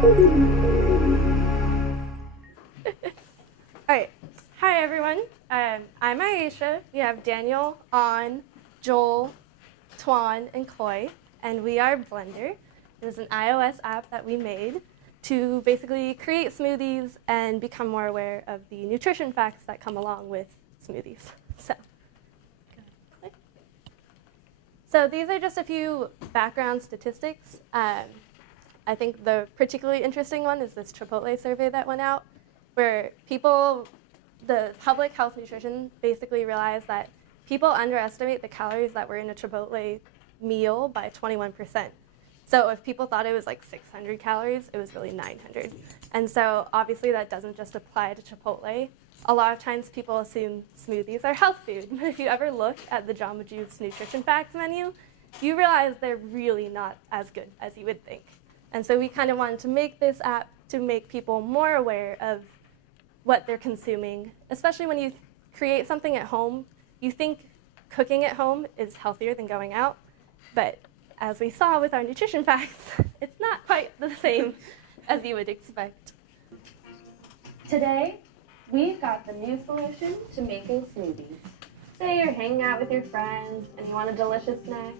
All right. Hi, everyone. I'm Aisha. We have Daniel, An, Joel, Tuan, and Koi, and we are Blender. It is an iOS app that we made to basically create smoothies and become more aware of the nutrition facts that come along with smoothies. So these are just a few background statistics. I think the particularly interesting one is this Chipotle survey that went out, where the public health nutrition basically realized that people underestimate the calories that were in a Chipotle meal by 21%. So if people thought it was like 600 calories, it was really 900. And so obviously that doesn't just apply to Chipotle. A lot of times people assume smoothies are health food. But if you ever look at the Jamba Juice nutrition facts menu, you realize they're really not as good as you would think. And so we kind of wanted to make this app to make people more aware of what they're consuming, especially when you create something at home. You think cooking at home is healthier than going out, but as we saw with our nutrition facts, it's not quite the same as you would expect. Today, we've got the new solution to making smoothies. Say you're hanging out with your friends and you want a delicious snack.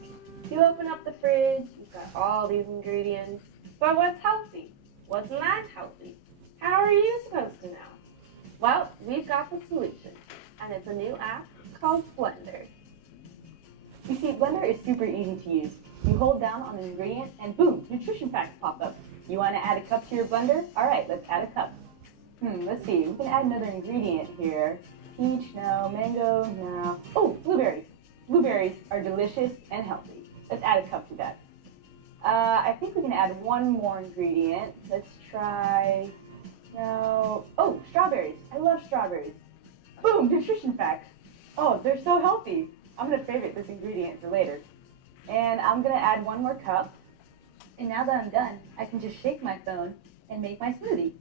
You open up the fridge, you've got all these ingredients, but what's healthy? What's not healthy? How are you supposed to know? Well, we've got the solution, and it's a new app called Blender. You see, Blender is super easy to use. You hold down on an ingredient and boom, nutrition facts pop up. You want to add a cup to your blender? All right, let's add a cup. Let's see, we can add another ingredient here. Peach, no. Mango, no. Oh, blueberries. Blueberries are delicious and healthy. Let's add a cup to that. I think we can add one more ingredient. Let's try, no. Oh, strawberries. I love strawberries. Boom, nutrition facts. Oh, they're so healthy. I'm going to favorite this ingredient for later. And I'm going to add one more cup. And now that I'm done, I can just shake my phone and make my smoothie.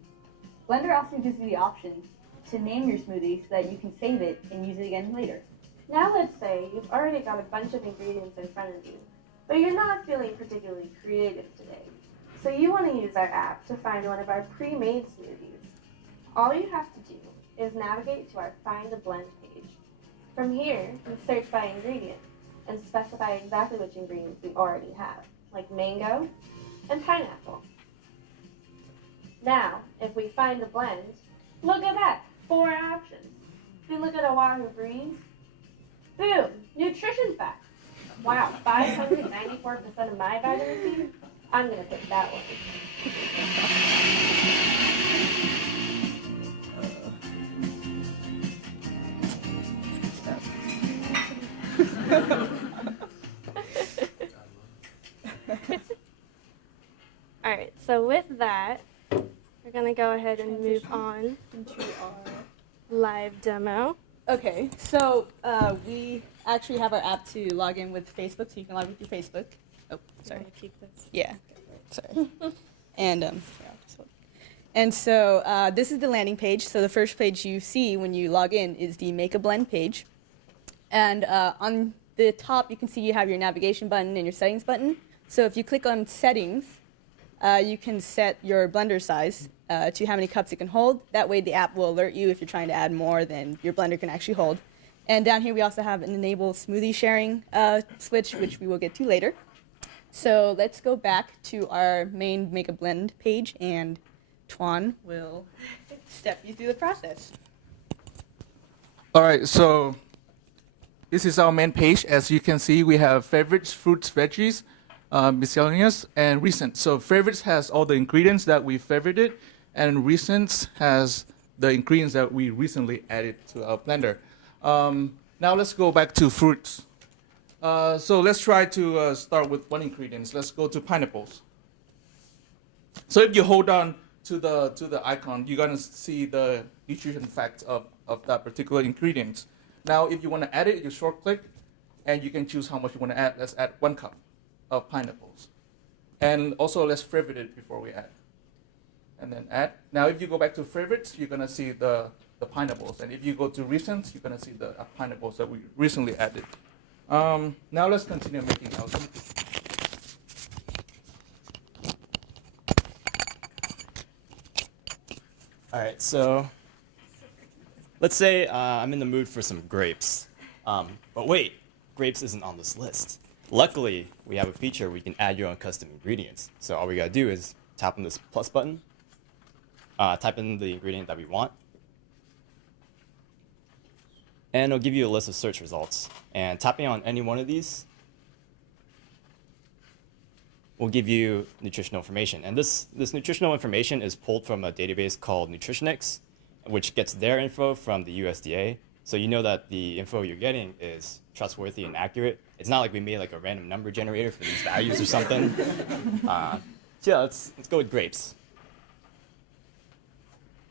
Blender also gives you the option to name your smoothie so that you can save it and use it again later. Now let's say you've already got a bunch of ingredients in front of you, but you're not feeling particularly creative today. So you want to use our app to find one of our pre-made smoothies. All you have to do is navigate to our Find a Blend page. From here, you search by ingredient and specify exactly which ingredients we already have, like mango and pineapple. Now, if we find a blend, look at that, 4 options. Then look at a Wahoo Breeze. Boom, nutrition facts. Wow, 594% of my vitamin C? I'm gonna pick that one. All right, so with that, we're going to go ahead and move on into our live demo. Okay, so we actually have our app to log in with Facebook, so you can log with your Facebook. Oh, sorry. I'm going to keep this. Yeah, sorry. And so this is the landing page. So the first page you see when you log in is the Make a Blend page. And on the top, you can see you have your navigation button and your settings button. So if you click on settings, you can set your blender size to how many cups it can hold. That way the app will alert you if you're trying to add more than your blender can actually hold. And down here we also have an enable smoothie sharing switch, which we will get to later. So let's go back to our main Make a Blend page, and Tuan will step you through the process. All right, so this is our main page. As you can see, we have favorites, fruits, veggies, miscellaneous, and recent. So favorites has all the ingredients that we favorited, and recents has the ingredients that we recently added to our blender. Now let's go back to fruits. So let's try to start with one ingredient. Let's go to pineapples. So if you hold on to the icon, you're gonna see the nutrition facts of that particular ingredient. Now, if you want to add it, you short click, and you can choose how much you want to add. Let's add 1 cup of pineapples. And also, let's favorite it before we add. And then add. Now, if you go back to favorites, you're going to see the pineapples. And if you go to recent, you're going to see the pineapples that we recently added. Now, let's continue making our smoothie. All right, so let's say I'm in the mood for some grapes. But wait, grapes isn't on this list. Luckily, we have a feature where you can add your own custom ingredients. So all we gotta do is tap on this plus button, type in the ingredient that we want, and it'll give you a list of search results. And tapping on any one of these will give you nutritional information. And this nutritional information is pulled from a database called Nutritionix, which gets their info from the USDA. So you know that the info you're getting is trustworthy and accurate. It's not like we made like a random number generator for these values or something. So yeah, let's go with grapes.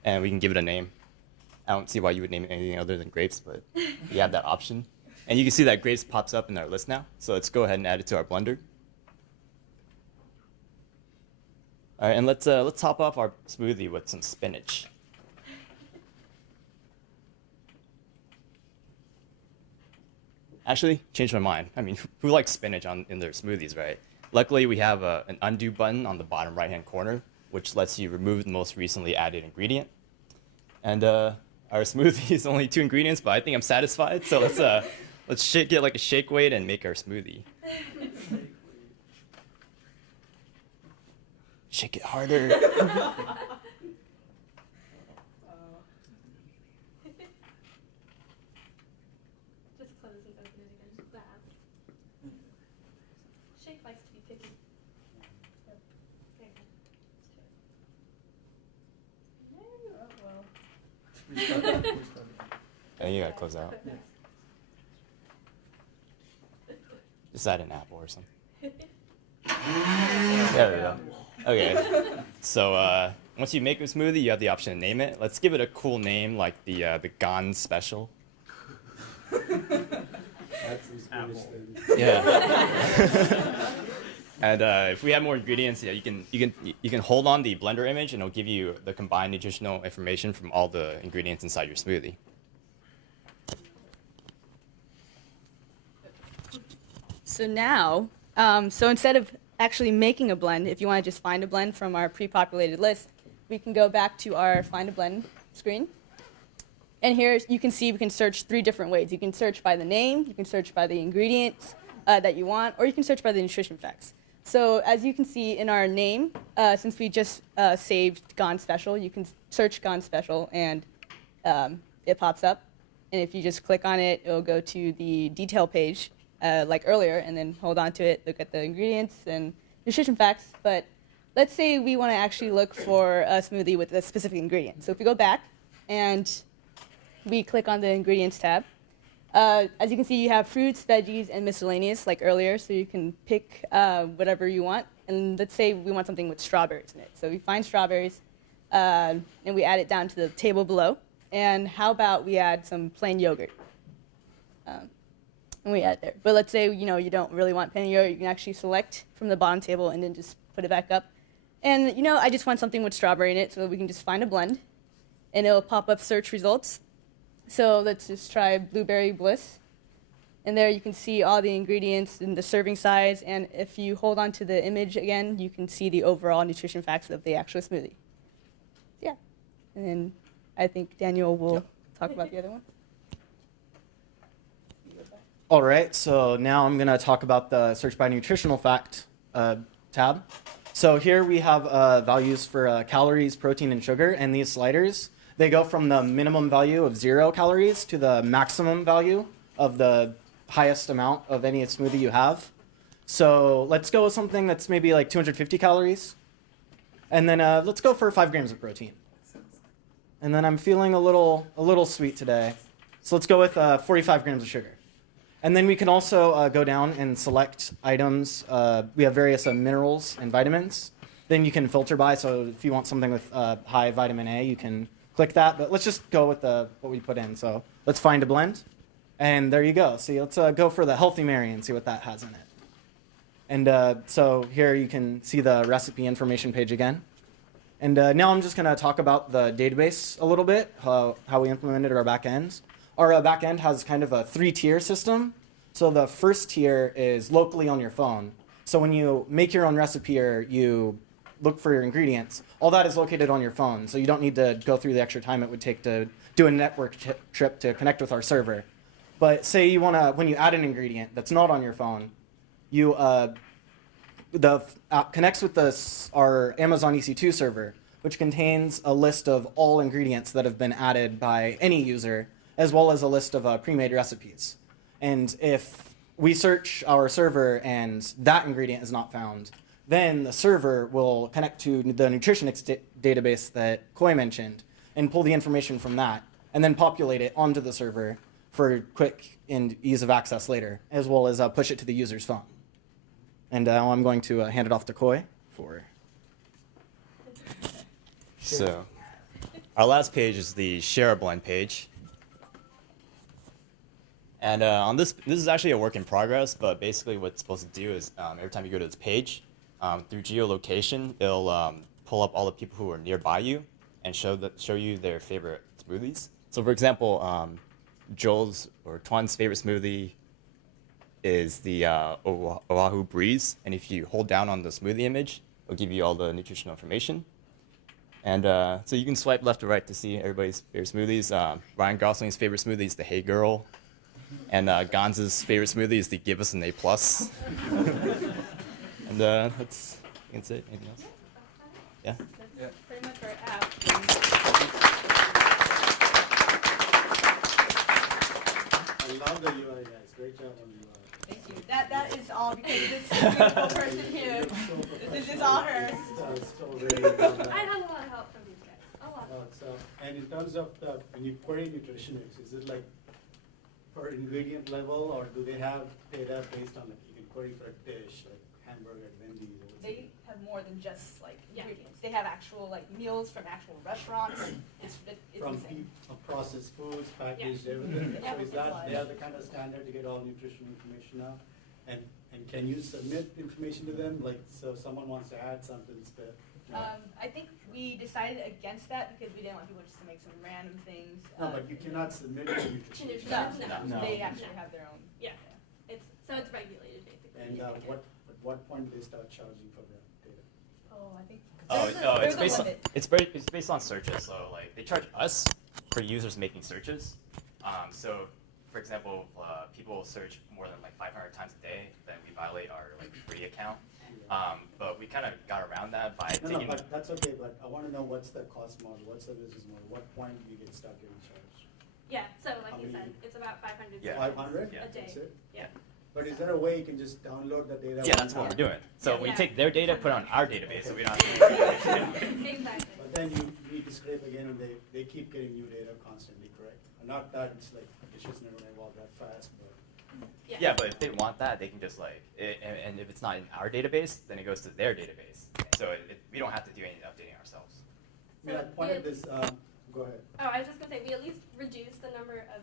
And we can give it a name. I don't see why you would name it anything other than grapes, but you have that option. And you can see that grapes pops up in our list now. So let's go ahead and add it to our blender. All right, and let's top off our smoothie with some spinach. Actually, changed my mind. I mean, who likes spinach in their smoothies, right? Luckily, we have an undo button on the bottom right-hand corner, which lets you remove the most recently added ingredient. And our smoothie is only 2 ingredients, but I think I'm satisfied. So let's get like a shake weight and make our smoothie. Shake it harder. Just close and open it again. That. Shake likes to be picky. There you go. And you gotta close out. Just add an apple or something. There we go. Okay. So once you make a smoothie, you have the option to name it. Let's give it a cool name like the Ganz special. That's some Spanish thing. Yeah. And if we have more ingredients, yeah, you can hold on the blender image, and it'll give you the combined nutritional information from all the ingredients inside your smoothie. So now, so instead of actually making a blend, if you want to just find a blend from our pre-populated list, we can go back to our Find a Blend screen. And here you can see we can search 3 different ways. You can search by the name, you can search by the ingredients that you want, or you can search by the nutrition facts. So as you can see in our name, since we just saved Gone Special, you can search Gone Special and it pops up. And if you just click on it, it'll go to the detail page like earlier, and then hold on to it, look at the ingredients and nutrition facts. But let's say we want to actually look for a smoothie with a specific ingredient. So if we go back and we click on the ingredients tab, as you can see, you have fruits, veggies, and miscellaneous like earlier, so you can pick whatever you want. And let's say we want something with strawberries in it. So we find strawberries, and we add it down to the table below. And how about we add some plain yogurt? And we add it there. But let's say you don't really want plain yogurt, you can actually select from the bottom table and then just put it back up. And I just want something with strawberry in it, so we can just find a blend, and it'll pop up search results. So let's just try Blueberry Bliss. And there you can see all the ingredients and the serving size. And if you hold on to the image again, you can see the overall nutrition facts of the actual smoothie. Yeah. And then I think Daniel will talk about the other one. All right, so now I'm going to talk about the Search by Nutritional Fact tab. So here we have values for calories, protein, and sugar, and these sliders, they go from the minimum value of 0 calories to the maximum value of the highest amount of any smoothie you have. So let's go with something that's maybe like 250 calories. And then let's go for 5 grams of protein. And then I'm feeling a little sweet today. So let's go with 45 grams of sugar. And then we can also go down and select items. We have various minerals and vitamins. Then you can filter by. So if you want something with high vitamin A, you can click that. But let's just go with what we put in. So let's find a blend. And there you go. See, let's go for the Healthy Mary and see what that has in it. And so here you can see the recipe information page again. And now I'm just going to talk about the database a little bit, how we implemented our backends. Our backend has kind of a 3-tier system. So the first tier is locally on your phone. So when you make your own recipe or you look for your ingredients, all that is located on your phone. So you don't need to go through the extra time it would take to do a network trip to connect with our server. But say you want to, when you add an ingredient that's not on your phone, you the app connects with our Amazon EC2 server, which contains a list of all ingredients that have been added by any user, as well as a list of pre-made recipes. And if we search our server and that ingredient is not found, then the server will connect to the Nutritionix database that Koi mentioned and pull the information from that, and then populate it onto the server for quick and ease of access later, as well as push it to the user's phone. And now I'm going to hand it off to Koi for... So our last page is the share a blend page. And on this is actually a work in progress, but basically what it's supposed to do is every time you go to this page, through geolocation, it'll pull up all the people who are nearby you and show you their favorite smoothies. So for example, Joel's or Twan's favorite smoothie is the Oahu Breeze, and if you hold down on the smoothie image, it'll give you all the nutritional information. And so you can swipe left to right to see everybody's favorite smoothies. Ryan Gosling's favorite smoothie is the Hey Girl, and Gans's favorite smoothie is the Give Us an A+. And that's it. Anything else? Yeah? That's pretty much our app. I love the UI, guys. Great job on the UI. Thank you. That is all because of this beautiful person here. This is all her. Still really well done. I had a lot of help from these guys. A lot. And in terms of when you query Nutritionix, is it like per ingredient level, or do they have data based on, like, you can query for a dish, like hamburger at Wendy's? Or what's They have more than just like Yeah. ingredients. They have actual like meals from actual restaurants. It's from insane. processed foods, packaged, everything. Yeah. So is that, they have the kind of standard to get all nutritional information now? And can you submit information to them? Like, so if someone wants to add something, I think we decided against that because we didn't want people just to make some random things. no, but you cannot submit it to nutrition. No, No. they actually have their own. Yeah. It's regulated basically. And at what point do they start charging for the data? Oh, I think. It's based on limit. it's based on searches. So like they charge us for users making searches. So for example, people search more than like 500 times a day, then we violate our like free account. But we kind of got around that by No, taking. but that's okay, but I want to know what's the cost model, what's the business model, what point do you start getting charged? Yeah. So like How you many- said, it's about 500. Yeah. 500? Yeah. A day. That's it? Yeah. But is there a way you can just download the data? Yeah, that's what we're doing. So we Yeah. take their data, put it on our database, so we don't have to. Exactly. But then you need to scrape again, and they keep getting new data constantly, correct? Not that it's like, it's just never gonna evolve that fast, but. Yeah, but if they want that, they can just like, and if it's not in our database, then it goes to their database. So we don't have to do any updating ourselves. I mean, I pointed this, go ahead. Oh, I was just gonna say we at least reduce the number of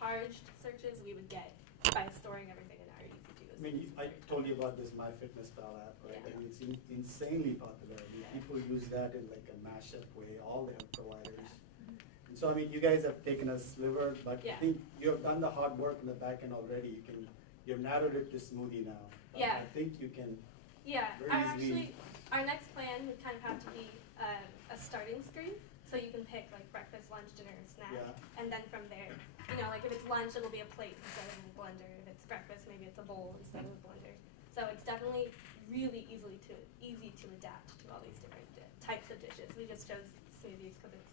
charged searches we would get by storing everything in our EC2. I mean, I told you about this MyFitnessPal app, right? Yeah. I mean, it's insanely popular. I mean, people use that in like a mashup way, all the health providers. And so, I mean, you guys have taken a sliver, but Yeah. I think you have done the hard work in the back end already. You've narrowed it to smoothie now. But Yeah. I think you can, Yeah, very easily- our next plan would kind of have to be a starting screen, so you can pick like breakfast, lunch, dinner, snack, Yeah. and then from there, you know, like if it's lunch, it'll be a plate instead of a blender. If it's breakfast, maybe it's a bowl instead of a blender. So it's definitely really easy to adapt to all these different types of dishes. We just chose smoothies because it's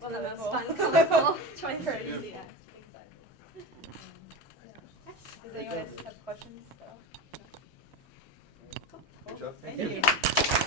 one of the most fun, colorful choices. Yeah, exactly. Does anyone else have questions? Good job. Thank you.